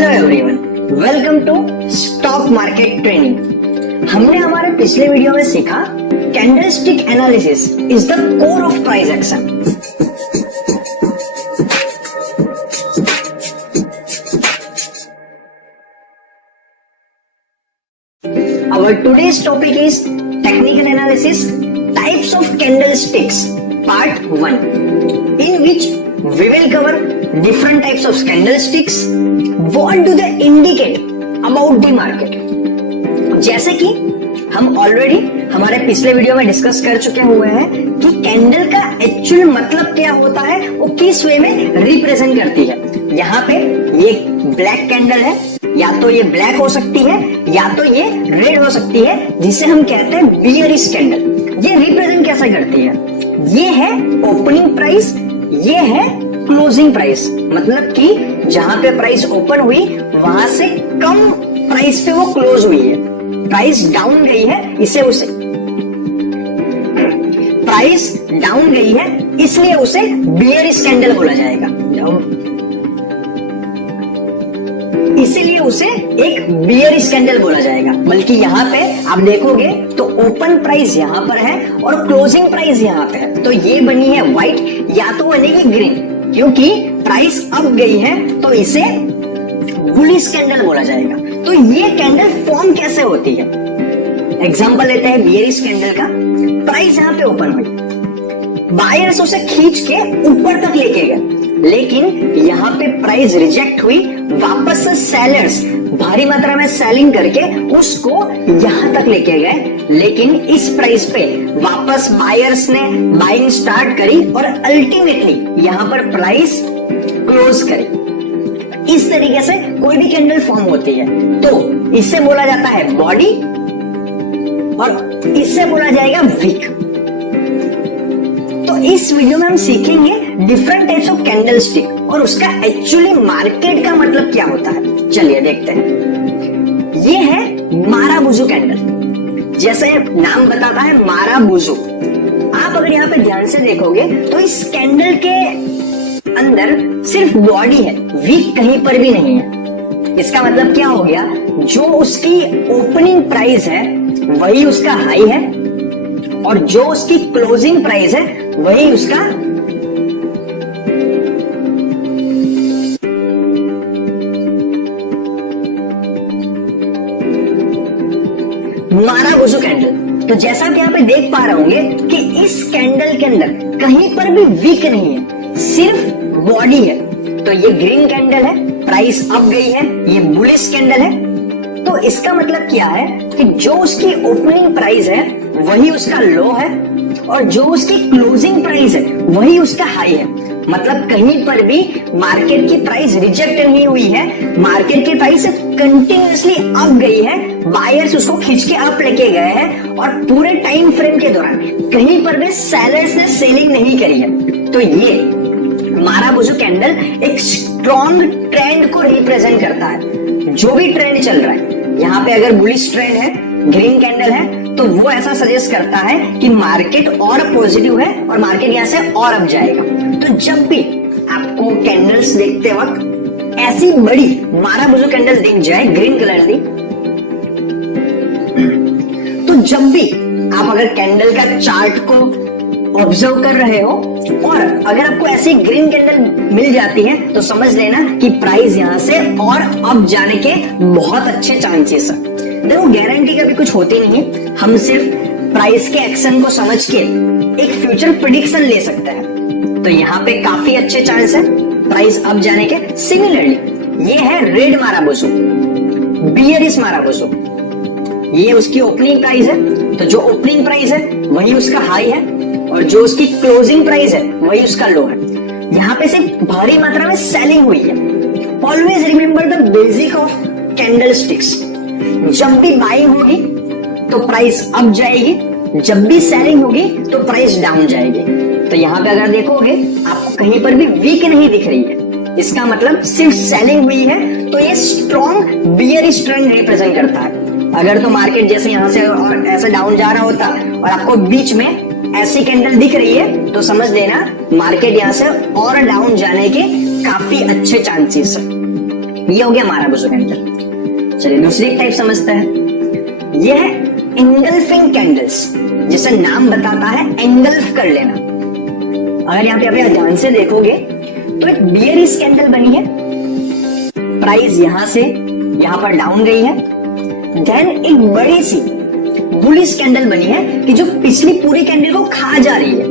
Hello everyone, welcome to stock market training. हमने हमारे पिछले वीडियो में सीखा candlestick analysis is the core of price action. Our today's topic is technical analysis, types of candlesticks, part 1, in which we will cover different types of candlesticks, what do they indicate about the market। जैसे कि हम already हमारे पिछले video में discuss कर चुके हुए हैं कि कैंडल का एक्चुअल मतलब क्या होता है, वो किस वे में रिप्रेजेंट करती है। यहाँ पे ये ब्लैक कैंडल है, या तो ये ब्लैक हो सकती है या तो ये रेड हो सकती है, जिसे हम कहते हैं बियरिश कैंडल। ये रिप्रेजेंट कैसा करती है? ये है ओपनिंग प्राइस, ये है क्लोजिंग प्राइस। मतलब कि जहां पे प्राइस ओपन हुई वहां से कम प्राइस पे वो क्लोज हुई है, प्राइस डाउन गई है, इसे उसे प्राइस डाउन गई है इसलिए उसे बियरिश कैंडल बोला जाएगा, इसीलिए उसे एक बियरिश कैंडल बोला जाएगा। बल्कि यहाँ पे आप देखोगे तो ओपन प्राइस यहाँ पर है और क्लोजिंग प्राइस यहाँ पे है, तो ये बनी है व्हाइट या तो बनेगी ग्रीन, क्योंकि प्राइस अप गई है तो इसे बुलिश कैंडल बोला जाएगा। तो ये कैंडल फॉर्म कैसे होती है? एग्जांपल लेते हैं बियरिश कैंडल का। प्राइस यहाँ पे ओपन हुई, बायर्स उसे खींच के ऊपर तक लेके गए, लेकिन यहाँ पे प्राइस रिजेक्ट हुई, वापस से सेलर्स भारी मात्रा में सेलिंग करके उसको यहां तक लेके गए, लेकिन इस प्राइस पे वापस बायर्स ने बाइंग स्टार्ट करी और अल्टीमेटली यहां पर प्राइस क्लोज करी। इस तरीके से कोई भी कैंडल फॉर्म होती है, तो इससे बोला जाता है बॉडी और इससे बोला जाएगा विक। तो इस वीडियो में हम सीखेंगे डिफरेंट टाइप्स ऑफ कैंडलस्टिक और उसका एक्चुअली मार्केट का मतलब क्या होता है। चलिए देखते हैं। ये है माराबुजू कैंडल, जैसे नाम बताता है माराबुजू। आप अगर यहाँ पे ध्यान से देखोगे तो इस कैंडल के अंदर सिर्फ बॉडी है, वीक कहीं पर भी नहीं है। इसका मतलब क्या हो गया? जो उसकी ओपनिंग प्राइस है वही उसका हाई है और जो उसकी क्लोजिंग प्राइस है वही उसका माराबुजू कैंडल। तो जैसा कि यहाँ पे देख पा रहे होंगे कि इस कैंडल के अंदर कहीं पर भी वीक नहीं है, सिर्फ बॉडी है। तो ये ग्रीन कैंडल है, प्राइस अप गई है, ये बुलिश कैंडल है। तो इसका मतलब क्या है कि जो उसकी ओपनिंग प्राइस है वही उसका लो है और जो उसकी क्लोजिंग प्राइस है वही उसका हाई है। मतलब कहीं पर भी मार्केट की प्राइस रिजेक्ट नहीं हुई है, मार्केट की प्राइस कंटिन्यूअसली अप गई है, बायर्स उसको खींच के अप लेके गए हैं और पूरे टाइम फ्रेम के दौरान कहीं पर भी सेलर्स ने सेलिंग नहीं करी है। तो ये माराबुजू कैंडल एक स्ट्रॉन्ग ट्रेंड को रिप्रेजेंट करता है। जो भी ट्रेंड चल रहा है, यहाँ पे अगर बुलिश ट्रेंड है, ग्रीन कैंडल है, तो वो ऐसा सजेस्ट करता है कि मार्केट और पॉजिटिव है और मार्केट यहाँ से और अप जाएगा। तो जब भी आपको कैंडल्स देखते वक्त ऐसी बड़ी माराबुजू कैंडल दिख जाए ग्रीन कलर की, तो जब भी आप अगर कैंडल का चार्ट को ऑब्जर्व कर रहे हो और अगर आपको ऐसी ग्रीन कैंडल मिल जाती है तो समझ लेना कि प्राइस यहां से और अप जाने के बहुत अच्छे चांसेस है। देखो गारंटी का भी कुछ होती नहीं है, हम सिर्फ प्राइस के एक्शन को समझ के एक फ्यूचर प्रेडिक्शन ले सकते हैं। तो यहाँ पे काफी अच्छे चांस है प्राइस अप जाने के। सिमिलरली ये है रेड माराबुजू, बियरिश माराबुजू। ये उसकी ओपनिंग प्राइस है, तो जो ओपनिंग प्राइस है वही उसका हाई है और जो उसकी क्लोजिंग प्राइस है वही उसका लो है। यहाँ पे सिर्फ भारी मात्रा में सेलिंग हुई है। Always remember the basic of candlesticks. जब भी बाइंग होगी तो प्राइस अप जाएगी, जब भी सेलिंग होगी तो प्राइस डाउन जाएगी। तो यहाँ पे अगर देखोगे आपको कहीं पर भी वीक नहीं दिख रही है, इसका मतलब सिर्फ सेलिंग हुई है, तो ये स्ट्रॉन्ग बियरिश ट्रेंड रिप्रेजेंट करता है। अगर तो मार्केट जैसे यहाँ से और ऐसा डाउन जा रहा होता और आपको बीच में ऐसी कैंडल दिख रही है तो समझ लेना मार्केट यहाँ से और डाउन जाने के काफी अच्छे चांसेस है। ये हो गया माराबुजो कैंडल। चलिए दूसरी टाइप समझते हैं। यह है एंगल्फिंग कैंडल्स, जैसा नाम बताता है एंगल्फ कर लेना। अगर यहाँ पे आप ध्यान से देखोगे तो एक बियरिश कैंडल बनी है, प्राइस यहां से यहां पर डाउन गई है। देन एक बड़ी सी बुलिश कैंडल बनी है कि जो पिछली पूरी कैंडल को खा जा रही है।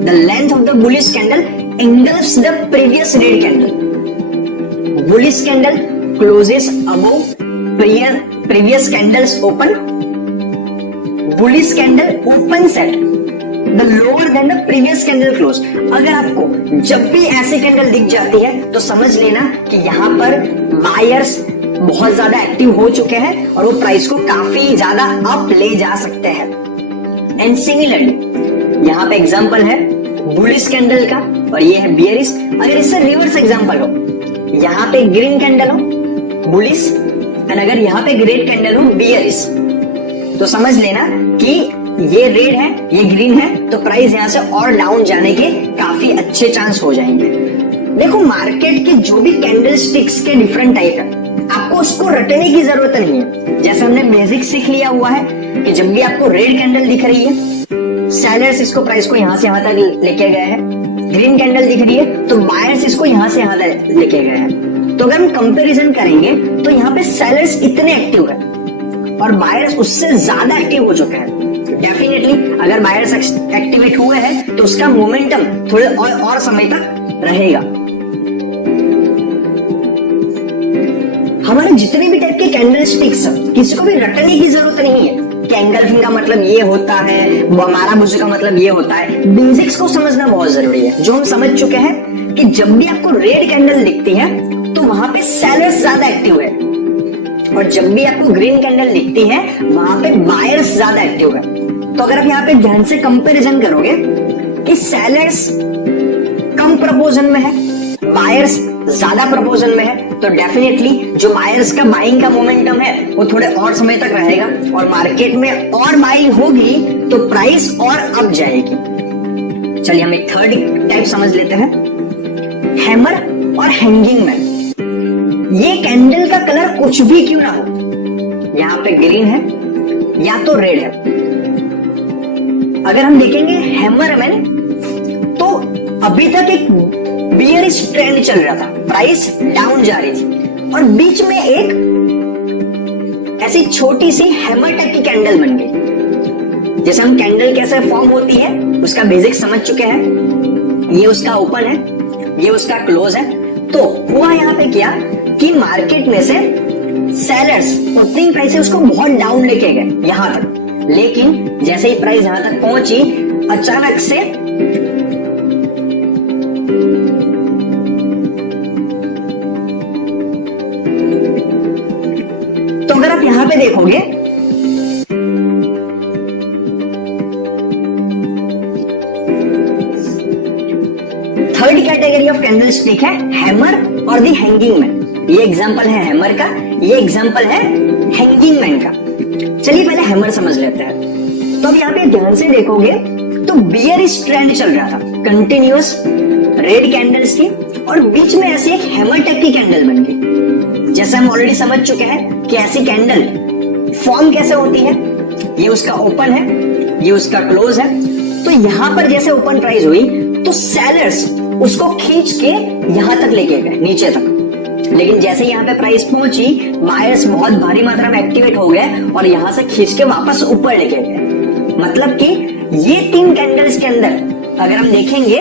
The length of the bullish candle engulfs the previous red candle. Bullish candle closes above previous candle's open. Bullish candle open set the lower than the previous candle close. अगर आपको जब भी ऐसी कैंडल दिख जाती है तो समझ लेना कि यहाँ पर बायर्स बहुत ज्यादा एक्टिव हो चुके हैं और वो प्राइस को काफी ज्यादा अप ले जा सकते हैं। एंड सिमिलरली यहाँ पे एग्जांपल है बुलिश कैंडल का और ये है बियरिश। अगर इससे रिवर्स एग्जांपल हो, यहाँ पे ग्रीन कैंडल हो बुलिश एंड अगर यहाँ पे रेड कैंडल हो बियरिश, तो समझ लेना कि ये रेड है ये ग्रीन है, तो प्राइस यहाँ से और डाउन जाने के काफी अच्छे चांस हो जाएंगे। देखो मार्केट के जो भी कैंडल स्टिक्स के डिफरेंट टाइप है, आपको उसको रटने की जरूरत नहीं है। जैसे हमने बेसिक सीख लिया हुआ है कि जब भी आपको रेड कैंडल दिख रही है, सेलर्स इसको प्राइस को यहां से यहां तक लेके गए हैं। ग्रीन कैंडल दिख रही है तो बायर्स इसको यहां से यहां तक लेके गए हैं। तो अगर हम कंपैरिजन करेंगे तो यहाँ पे सेलर्स इतने एक्टिव है और बायर्स उससे ज्यादा एक्टिव हो चुके हैं। डेफिनेटली अगर बायर्स एक्टिवेट हुए हैं तो उसका मोमेंटम थोड़े और समय तक रहेगा। हमारे जितने भी टाइप के कैंडल स्टिक्स किसी को भी रटने की जरूरत नहीं है कि एंगल्फिंग का मतलब ये होता है, माराबुजो का मतलब ये होता है। बेसिक्स को समझना बहुत जरूरी है। जो हम समझ चुके हैं कि जब भी आपको रेड कैंडल दिखती है तो वहां पे सेलर्स ज्यादा एक्टिव है और जब भी आपको ग्रीन कैंडल दिखती है वहां पे बायर्स ज्यादा एक्टिव है। तो अगर आप यहाँ पे ध्यान से कंपैरिजन करोगे कि सेलर्स कम प्रपोजन में है, बायर्स ज्यादा प्रपोजन में है, तो डेफिनेटली जो बायर्स का बाइंग का मोमेंटम है वो थोड़े और समय तक रहेगा और मार्केट में और बाइंग होगी तो प्राइस और अप जाएगी। चलिए हम एक थर्ड टाइप समझ लेते हैं, हैमर और हैंगिंग मैन। ये कैंडल का कलर कुछ भी क्यों ना हो, यहाँ पे ग्रीन है या तो रेड है। अगर हम देखेंगे हैमर मैन तो अभी तक एक बियरिश ट्रेंड चल रहा था, प्राइस डाउन जा रही थी और बीच में एक ऐसी छोटी सी हैमर टाइप की कैंडल बन गई। जैसे हम कैंडल कैसे फॉर्म होती है उसका बेसिक समझ चुके हैं। ये उसका ओपन है, ये उसका क्लोज है। तो हुआ यहाँ पे क्या कि मार्केट में से सेलर्स ओपनिंग प्राइस से उसको बहुत डाउन लेके गए यहां तक, लेकिन जैसे ही प्राइस यहां तक पहुंची अचानक से तो अगर आप यहां पे देखोगे third category of candle stick है हैमर और दी हैंगिंग मैन। ये एग्जांपल है हैमर का, ये एग्जांपल है हैंगिंग मैन का। चलिए पहले हैमर समझ लेते हैं। तो अब यहाँ पे ध्यान से देखोगे तो बियरिश ट्रेंड चल रहा था, कंटिन्यूअस रेड कैंडल्स थी और बीच में ऐसी एक हैमर टाइप की कैंडल बन गई। जैसे हम ऑलरेडी समझ चुके हैं कि ऐसी कैंडल फॉर्म कैसे होती है। ये उसका ओपन है, ये उसका क्लोज है। तो यहां पर जैसे ओपन प्राइस हुई तो सेलर्स उसको खींच के यहां तक लेके गए नीचे तक, लेकिन जैसे यहाँ पे प्राइस पहुंची बायर्स बहुत भारी मात्रा में एक्टिवेट हो गए और यहां से खींच के वापस ऊपर लेके गए। मतलब कि ये तीन कैंडल्स के अंदर अगर हम देखेंगे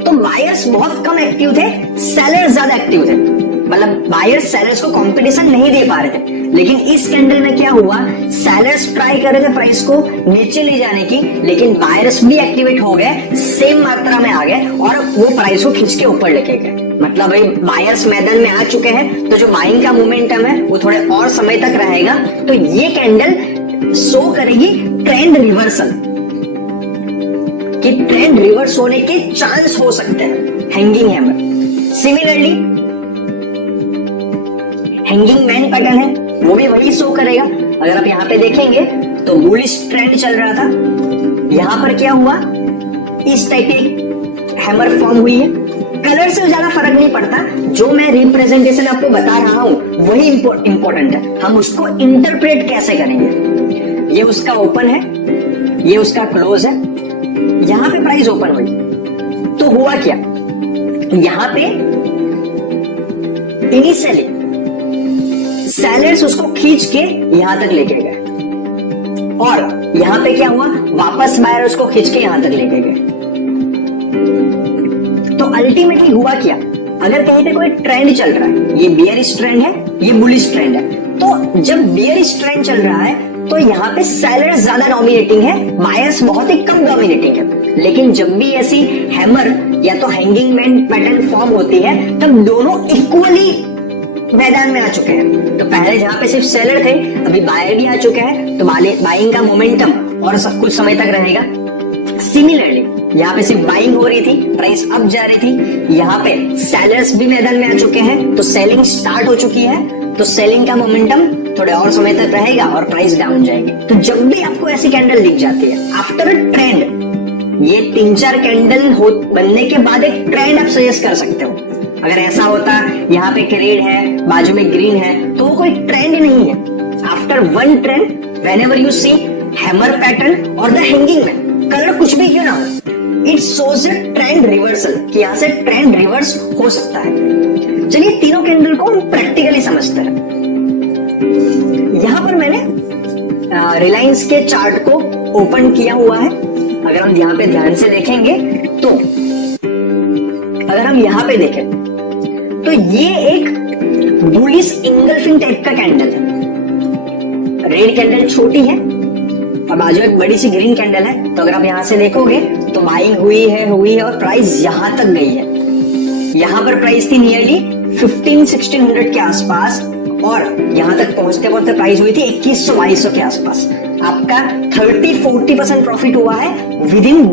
तो बायर्स बहुत कम एक्टिव थे, सेलर्स ज्यादा एक्टिव थे। मतलब बायर्स सेलर्स को कंपटीशन नहीं दे पा रहे थे, लेकिन इस कैंडल में क्या हुआ, सेलर्स ट्राई कर रहे थे प्राइस को नीचे ले जाने की, लेकिन बायर्स भी एक्टिवेट हो गए, सेम मात्रा में आ गए और वो प्राइस को खींच के ऊपर लेके गए। मतलब भाई बायर्स मैदान में आ चुके हैं तो जो बाइंग का मोमेंटम है वो थोड़े और समय तक रहेगा। तो ये कैंडल शो करेगी ट्रेंड रिवर्सल, कि ट्रेंड रिवर्स होने के चांस हो सकते हैं hanging hammer. Similarly hanging man pattern है, वो भी वही शो करेगा। अगर आप यहाँ पे देखेंगे तो बुलिश ट्रेंड चल रहा था, यहां पर क्या हुआ, इस टाइप की हैमर फॉर्म हुई है, कलर से ज्यादा फर्क नहीं पड़ता, जो मैं रिप्रेजेंटेशन आपको बता रहा हूं वही इंपॉर्टेंट है, हम उसको इंटरप्रेट कैसे करेंगे। ये उसका ओपन है, ये उसका क्लोज है, यहां पे प्राइस ओपन हुई तो हुआ क्या, यहां पे इनिशियली सेलर्स उसको खींच के यहां तक लेके गए और यहां पे क्या हुआ, वापस बायर उसको खींच के यहां तक लेके गए। तो अल्टीमेटली हुआ क्या, अगर कहीं पे कोई ट्रेंड चल रहा है, ये बियरिश ट्रेंड है, ये बुलिश ट्रेंड है, तो जब बियरिश ट्रेंड चल रहा है तो यहाँ पे सेलर्स ज्यादा डोमिनेटिंग है, बायर्स बहुत ही कम डोमिनेटिंग है। लेकिन जब भी ऐसी हैमर या तो हैंगिंग मैन पैटर्न फॉर्म होती है तब दोनों इक्वली मैदान में आ चुके हैं। तो पहले जहां पे सिर्फ सेलर थे, अभी बायर भी आ चुके हैं, तो बाइंग का मोमेंटम और सब कुछ समय तक रहेगा। सिमिलरली यहाँ पे सिर्फ बाइंग हो रही थी, प्राइस अप जा रही थी, यहाँ पे सेलर्स भी मैदान में आ चुके हैं, तो सेलिंग स्टार्ट हो चुकी है, तो सेलिंग का मोमेंटम थोड़े और समय तक रहेगा और प्राइस डाउन जाएगी। तो जब भी आपको ऐसी कैंडल दिख जाती है आफ्टर अ ट्रेंड, ये 3-4 कैंडल बनने के बाद एक ट्रेंड आप सजेस्ट कर सकते हो। अगर ऐसा होता यहाँ पे रेड है, बाजू में ग्रीन है, तो वो कोई ट्रेंड नहीं है। After one trend, whenever you see hammer pattern और द हैंगिंग मैन, कलर कुछ भी क्यों ना हो, it shows a trend reversal, कि यहाँ से ट्रेंड रिवर्स हो सकता है। चलिए तीनों कैंडल को हम प्रैक्टिकली समझते हैं। यहां पर मैंने रिलायंस के चार्ट को ओपन किया हुआ है। अगर हम यहाँ पे ध्यान से देखेंगे तो अगर हम यहाँ पे देखें तो ये एक बुलिश इंगल्फिंग टाइप का कैंडल है। रेड कैंडल छोटी है और बाजू एक बड़ी सी ग्रीन कैंडल है। तो अगर आप यहां से देखोगे तो बाइंग हुई है और प्राइस यहां तक गई है। यहां पर प्राइस थी नियरली 1500-1600 के आसपास और यहां तक पहुंचते पहुंचते प्राइस हुई थी 2100-2200 के आसपास। आपका 30-40% प्रॉफिट हुआ है विद इन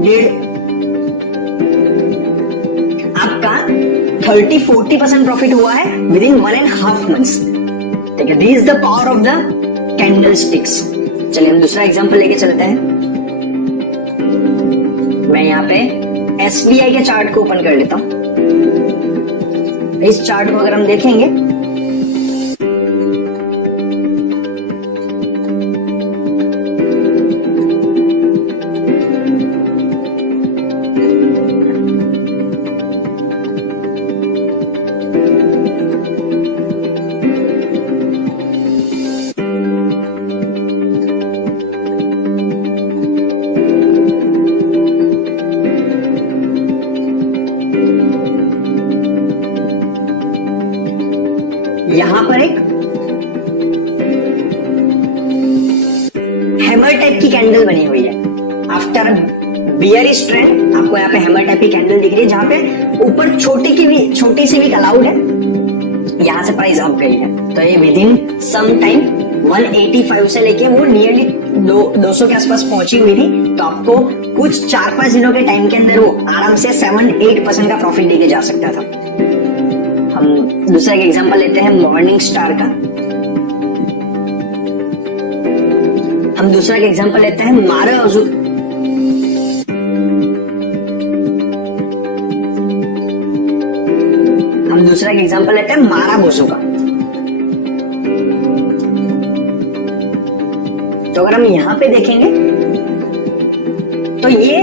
30-40% प्रॉफिट हुआ है विद इन 1.5 मंथ्स। ठीक है, this is the power of the candle sticks. चलिए हम दूसरा एग्जांपल लेके चलते हैं। मैं यहाँ पे SBI के चार्ट को ओपन कर लेता हूं। इस चार्ट को अगर हम देखेंगे यहां पर एक हैमर टाइप की कैंडल बनी हुई है। आफ्टर बियरिश ट्रेंड आपको यहाँ पे हैमर टाइप की कैंडल दिख रही है, जहां पे ऊपर छोटी सी भी अलाउड है। यहां से प्राइस अप गई है, तो ये विद इन सम टाइम 185 से लेके वो नियरली 200 के आसपास पहुंची हुई थी। तो आपको कुछ 4-5 दिनों के टाइम के अंदर वो आराम से 7-8% का प्रॉफिट लेके जा सकता था। हम दूसरा एक एग्जांपल लेते हैं मॉर्निंग स्टार का। हम दूसरा एक एग्जांपल लेते हैं मारुति। हम दूसरा एक एग्जांपल लेते हैं मारुति का। तो अगर हम यहां पे देखेंगे तो ये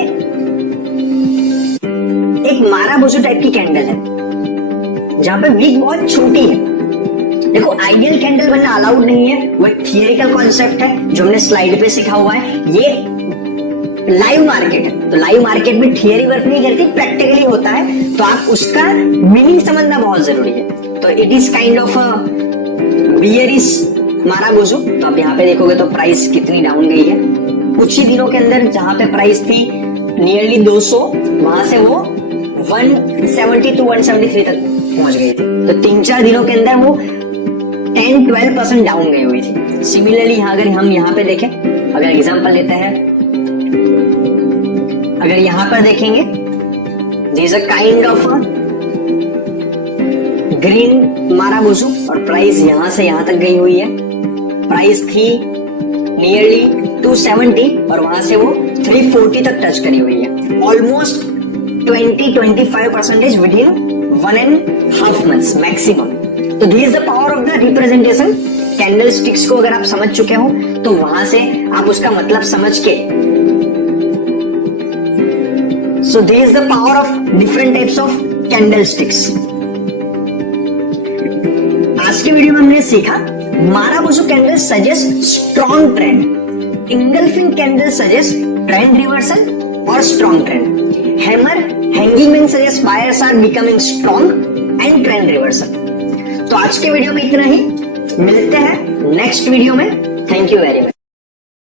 एक मारुति टाइप की कैंडल है, जहां पे विक बहुत छोटी है। देखो आइडियल कैंडल बनना अलाउड नहीं है, वो एक थियरिकल कॉन्सेप्ट है जो हमने स्लाइड पे सीखा हुआ है। ये लाइव मार्केट है, तो लाइव मार्केट में थियरी वर्क नहीं करती, प्रैक्टिकली होता है। तो आप उसका मीनिंग समझना बहुत जरूरी है। तो it is kind of bearish Maruti. तो आप यहाँ पे देखोगे तो प्राइस कितनी डाउन गई है कुछ ही दिनों के अंदर। जहां पे प्राइस थी नियरली 200, वहां से वो 172-173 तक पहुंच गई थी। तो 3-4 दिनों के अंदर वो 10-12% डाउन गई हुई थी। सिमिलरली अगर हम यहाँ पे देखें, अगर एग्जांपल लेते हैं, अगर यहाँ पर देखेंगे there is a kind of green मारुति और प्राइस यहां से यहां तक गई हुई है। प्राइस थी नियरली 270 और वहां से वो 340 तक टच करी हुई है। Almost 20-25% within 1.5 months maximum. तो this is the power of the representation. Candle sticks को अगर आप समझ चुके हो तो वहां से आप उसका मतलब समझ के, so this is the power of different types of candle sticks. आज के वीडियो में हमने सीखा marubozu candle suggest strong trend, engulfing candle suggest trend reversal और strong trend, hammer hanging man suggest buyers are becoming strong and trend reversal. तो आज के video में इतना ही, मिलते हैं नेक्स्ट वीडियो में। Thank you very much.